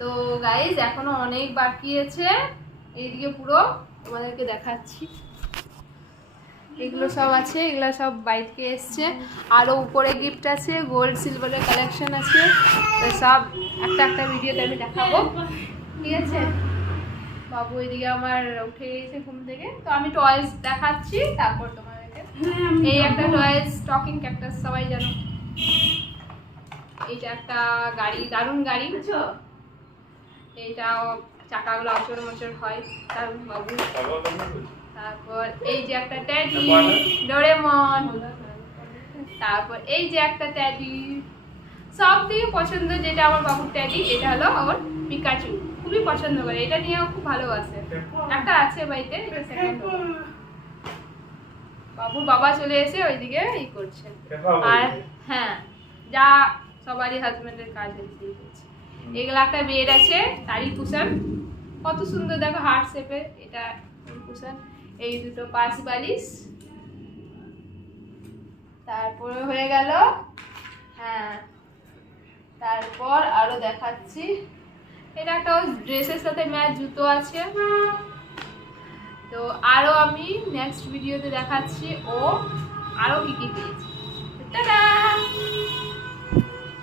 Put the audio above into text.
তো গাইজ এখনো অনেক বাকি আছে, এইদিকে পুরো তোমাদেরকে দেখাচ্ছি। এগুলো সব আছে, এগুলো সব বাইরে থেকে এসছে। আরও উপরে গিফট আছে, গোল্ড সিলভারের কালেকশন আছে। তো সব একটা একটা ভিডিওতে আমি দেখাবো, ঠিক আছে। বাবু এদিকে আমার উঠে গেছে ঘুম থেকে, তো আমি টয়েস দেখাচ্ছি তারপর তোমাদেরকে। এই একটা টয়েস টকিং ক্যাকটাস, সবাই জানো। এইটা একটা গাড়ি, দারুণ গাড়ি, বুঝছো। এইটাও চাকাগুলো অচর মচর হয়, দারুণ বাবু। তারপর এই যে একটা ট্যাডি ডোরেমন, তারপর এই যে একটা ট্যাডি। সব থেকে পছন্দ যেটা আমার বাবুর ট্যাডি, এটা হলো ওর পিকাচু, খুবই পছন্দ করে, এটা নিয়েও খুব ভালোবাসে। একটা আছে বাড়িতে, এটা সেকেন্ড। বাবুর বাবা চলে এসে ওইদিকে ই করছে। আর হ্যাঁ, যা সবারই হাজবেন্ডের কাজ হচ্ছে। এগুলা একটা বেড আছে, তারই কুশন, কত সুন্দর দেখো, হার্ট শেপের। এটা কুশন, এই দুটো পাশ বালিশ। তারপরে হয়ে গেল, হ্যাঁ, তারপর আরো দেখাচ্ছি। এটা একটা ড্রেসের সাথে ম্যাচ জুতো আছে। তো আরো আমি নেক্সট ভিডিওতে দেখাচ্ছি ও আরো কি কি পেয়েছি। টাটা।